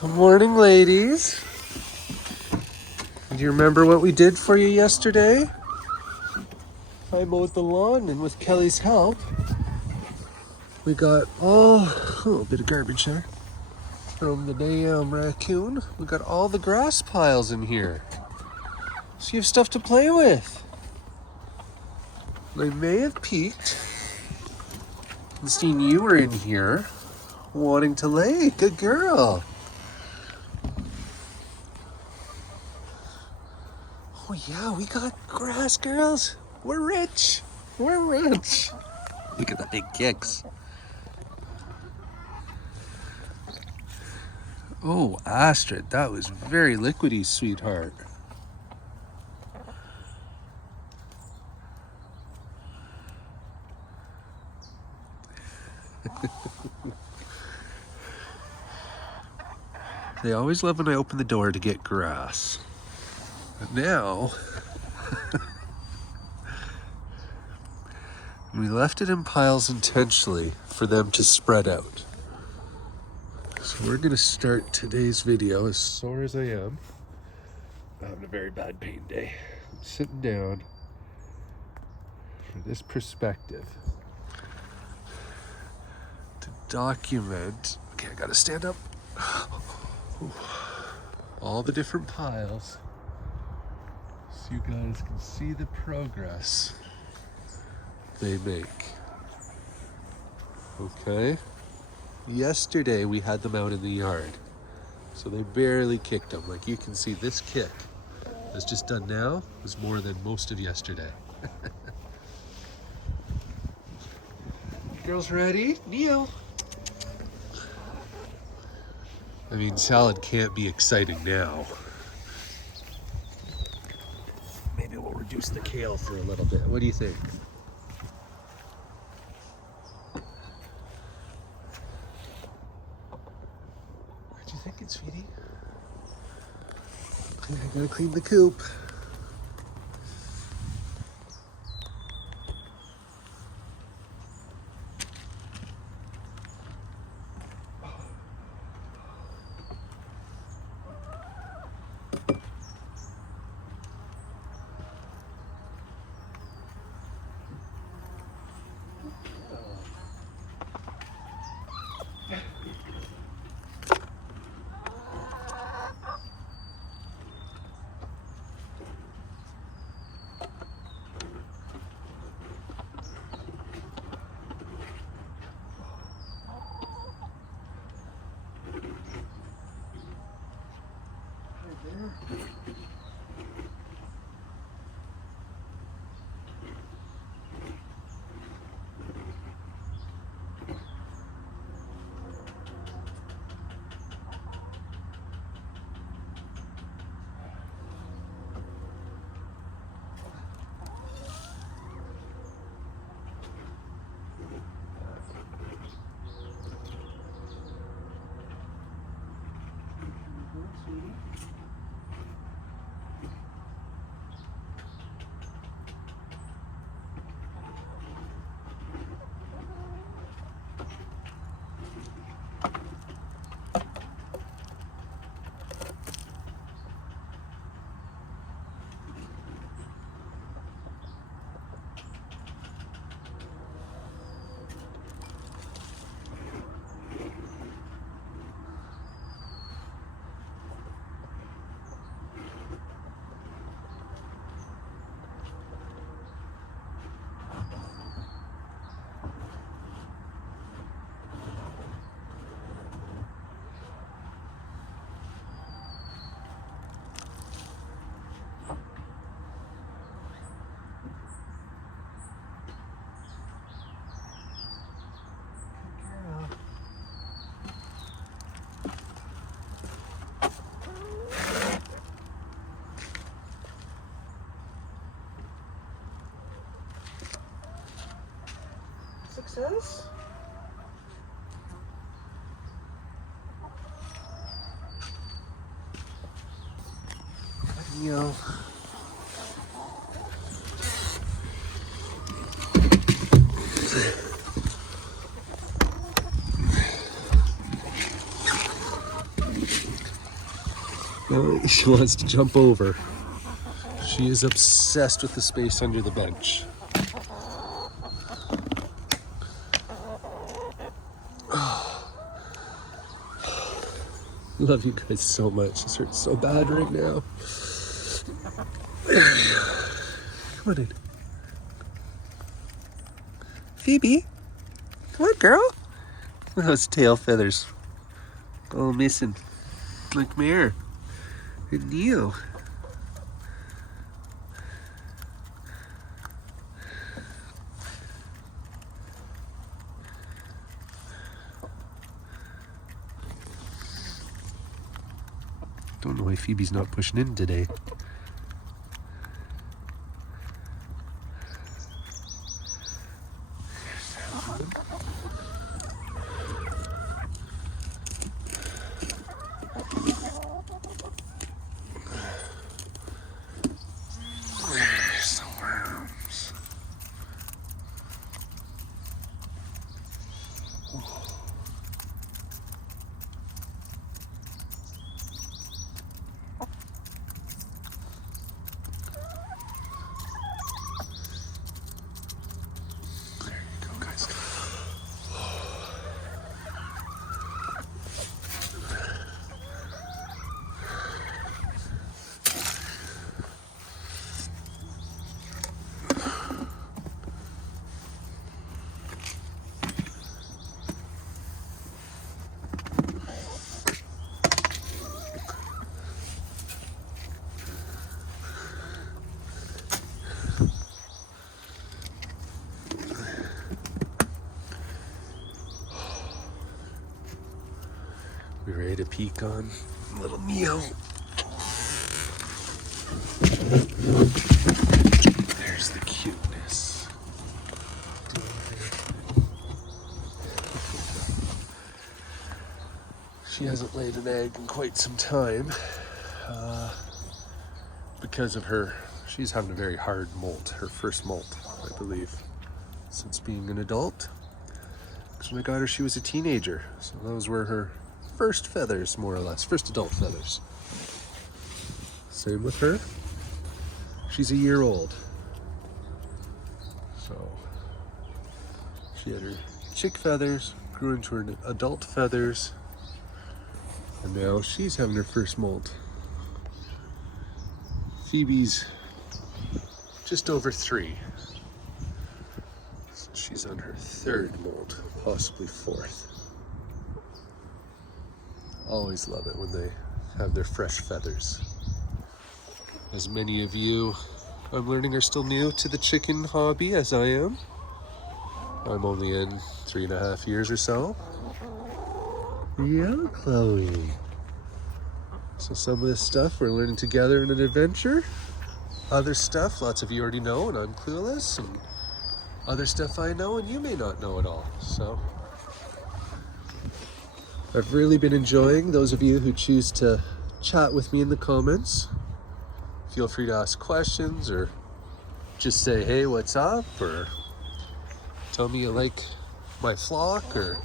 Good morning, ladies. Do you remember what we did for you yesterday? I mowed the lawn, and with Kelly's help, we got a little bit of garbage there from the damn raccoon. We got all the grass piles in here, so you have stuff to play with. They may have peeked and seen you were in here wanting to lay. Good girl. Oh yeah, we got grass, girls. We're rich. We're rich. Look at the big kicks. Oh, Astrid, that was very liquidy, sweetheart. They always love when I open the door to get grass. But now, we left it in piles intentionally for them to spread out. So we're gonna start today's video, as sore as I am. I'm having a very bad pain day. I'm sitting down for this perspective to document. Okay, I gotta stand up. All the different piles so you guys can see the progress they make. Okay? Yesterday we had them out in the yard, so they barely kicked them. Like you can see, this kick that's just done now was more than most of yesterday. Girls ready? Kneel. I mean, salad can't be exciting now. Maybe we'll reduce the kale for a little bit. What do you think? What do you think, sweetie? I gotta clean the coop. Success? Yo. She wants to jump over. She is obsessed with the space under the bench. Love you guys so much. This hurts so bad right now. Come on in. Phoebe, come on, girl. Look at those tail feathers. All missing. Like Mare. And you. Don't know why Phoebe's not pushing in today. There's the worms. We ready to peek on little Neo? There's the cuteness. She hasn't laid an egg in quite some time because of she's having a very hard molt, her first molt, I believe, since being an adult. Because when I got her, she was a teenager, so those were her first feathers, more or less, first adult feathers. Same with her. She's a year old. So she had her chick feathers, grew into her adult feathers, and now she's having her first molt. Phoebe's just over 3. So she's on her 3rd molt, possibly 4th. Always love it when they have their fresh feathers. As many of you, I'm learning, are still new to the chicken hobby, as I am. I'm only in 3.5 years or so. Yeah, Chloe. So some of this stuff we're learning together in an adventure. Other stuff, lots of you already know and I'm clueless. And other stuff I know and you may not know at all. So I've really been enjoying those of you who choose to chat with me in the comments. Feel free to ask questions or just say, hey, what's up? Or tell me you like my flock, or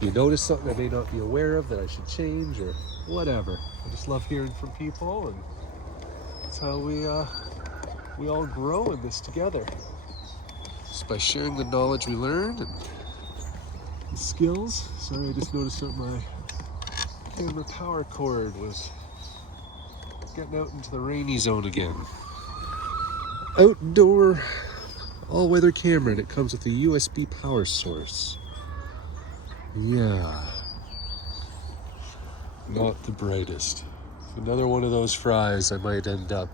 you notice something I may not be aware of that I should change, or whatever. I just love hearing from people, and that's how we all grow in this together. Just by sharing the knowledge we learned and the skills. Sorry, I just noticed that my camera power cord was getting out into the rainy zone again. Outdoor all-weather camera, and it comes with a USB power source. Yeah. Not the brightest. Another one of those fries, I might end up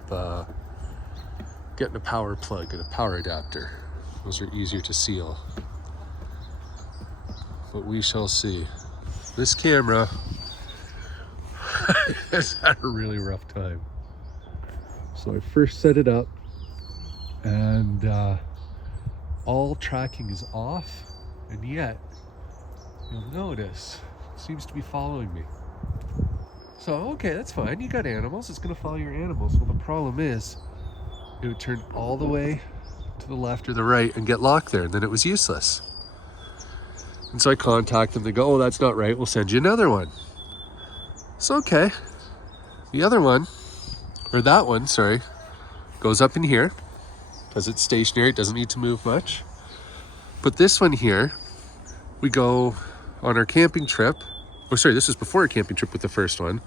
getting a power plug and a power adapter. Those are easier to seal. But we shall see. This camera has had a really rough time. So I first set it up and all tracking is off, and yet you'll notice it seems to be following me. So okay, that's fine, you got animals, it's gonna follow your animals. Well, the problem is it would turn all the way to the left or the right and get locked there, and then it was useless. And so I contact them, they go, oh, that's not right, we'll send you another one. So okay, The other one, or that one, sorry, goes up in here because it's stationary. It doesn't need to move much. But this one here, we go on our camping trip. Oh, sorry, this was before our camping trip with the first one.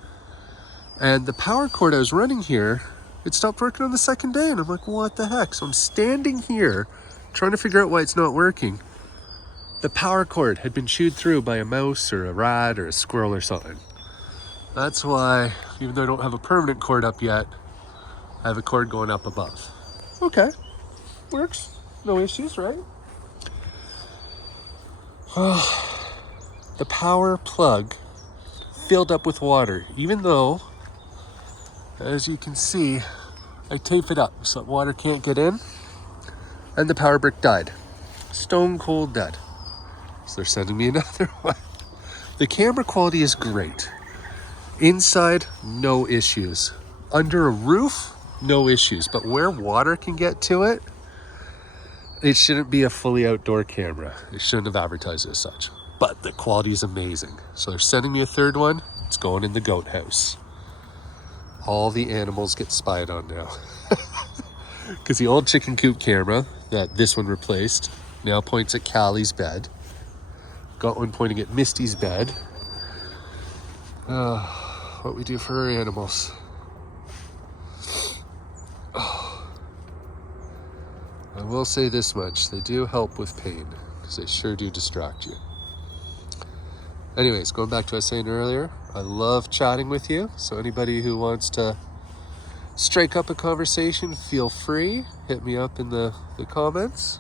And the power cord I was running here, it stopped working on the second day. And I'm like, what the heck? So I'm standing here trying to figure out why it's not working. The power cord had been chewed through by a mouse or a rat or a squirrel or something. That's why, even though I don't have a permanent cord up yet, I have a cord going up above. Okay, works. No issues, right? The power plug filled up with water, even though, as you can see, I tape it up so that water can't get in, and the power brick died. Stone cold dead. So they're sending me another one. The camera quality is great. Inside, no issues. Under a roof, no issues. But where water can get to it, it shouldn't be a fully outdoor camera. It shouldn't have advertised it as such. But the quality is amazing. So they're sending me a third one. It's going in the goat house. All the animals get spied on now. Because the old chicken coop camera that this one replaced now points at Callie's bed. Got one pointing at Misty's bed. What we do for our animals. I will say this much. They do help with pain because they sure do distract you. Anyways, going back to what I was saying earlier, I love chatting with you. So anybody who wants to strike up a conversation, feel free. Hit me up in the comments.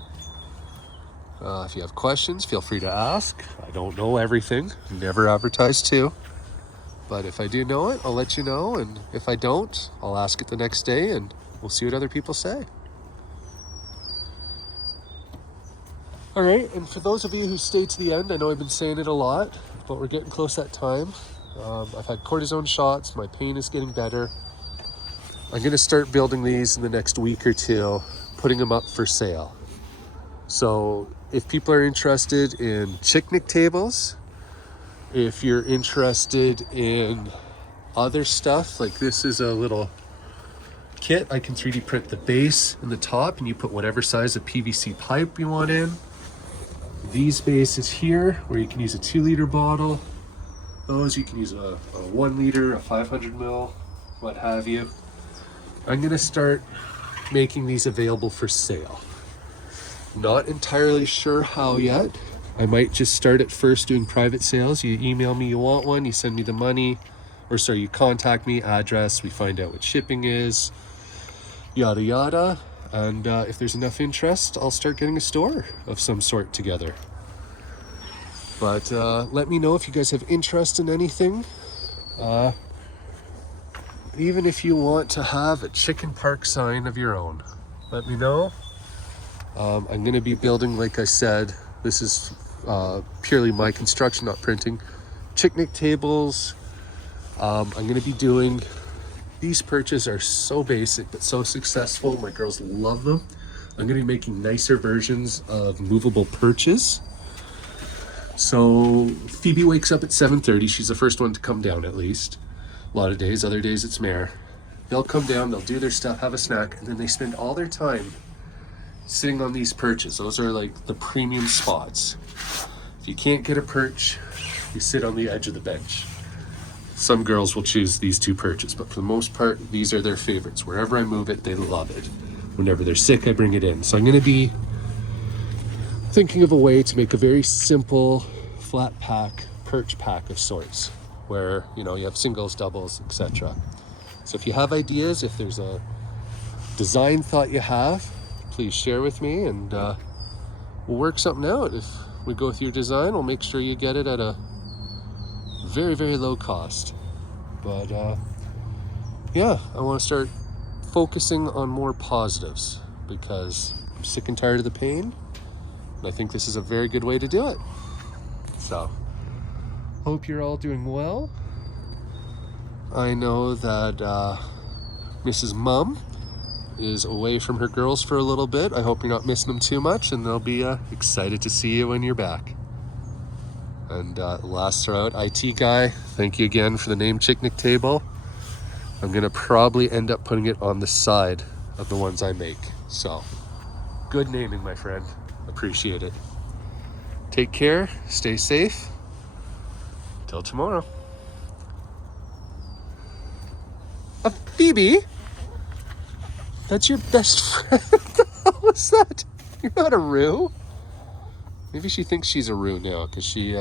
If you have questions, feel free to ask. I don't know everything. Never advertise too. But if I do know it, I'll let you know. And if I don't, I'll ask it the next day and we'll see what other people say. All right, and for those of you who stay to the end, I know I've been saying it a lot, but we're getting close to that time. I've had cortisone shots. My pain is getting better. I'm going to start building these in the next week or two, putting them up for sale. So if people are interested in picnic tables, if you're interested in other stuff, like this is a little kit. I can 3D print the base and the top, and you put whatever size of PVC pipe you want in. These bases here, where you can use a 2-liter bottle. Those you can use a 1 liter, a 500 ml, what have you. I'm gonna start making these available for sale. Not entirely sure how yet. I might just start at first doing private sales. You email me you want one, you send me the money, or sorry, you contact me, address, we find out what shipping is, yada yada. And if there's enough interest, I'll start getting a store of some sort together. But let me know if you guys have interest in anything. Even if you want to have a chicken park sign of your own, let me know. I'm going to be building, like I said, this is purely my construction, not printing, picnic tables. I'm going to be doing, these perches are so basic but so successful. My girls love them. I'm going to be making nicer versions of movable perches. So Phoebe wakes up at 7:30. She's the first one to come down, at least. A lot of days, other days it's Mare. They'll come down, they'll do their stuff, have a snack, and then they spend all their time sitting on these perches. Those are like the premium spots. If you can't get a perch, you sit on the edge of the bench. Some girls will choose these two perches, but for the most part, these are their favorites. Wherever I move it, they love it. Whenever they're sick, I bring it in. So I'm going to be thinking of a way to make a very simple flat pack, perch pack of sorts, where, you know, you have singles, doubles, etc. So if you have ideas, if there's a design thought you have, please share with me, and we'll work something out. If we go with your design, we'll make sure you get it at a very, very low cost. But yeah, I want to start focusing on more positives because I'm sick and tired of the pain, and I think this is a very good way to do it. So hope you're all doing well. I know that Mrs. Mum is away from her girls for a little bit. I hope you're not missing them too much, and they'll be excited to see you when you're back. And last throughout, IT guy, thank you again for the name Picnic Table. I'm gonna probably end up putting it on the side of the ones I make. So, good naming, my friend. Appreciate it. Take care, stay safe. Till tomorrow. Phoebe? That's your best friend? What the hell was that? You're not a Roo. Maybe she thinks she's a Roo now, because she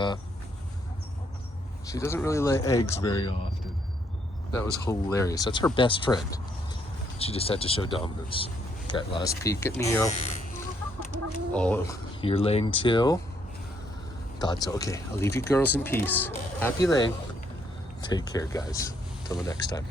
doesn't really lay eggs very often. That was hilarious. That's her best friend. She just had to show dominance. Okay, last peek at Neo. Oh, you're laying too? Thought so. Okay, I'll leave you girls in peace. Happy laying. Take care, guys. Till the next time.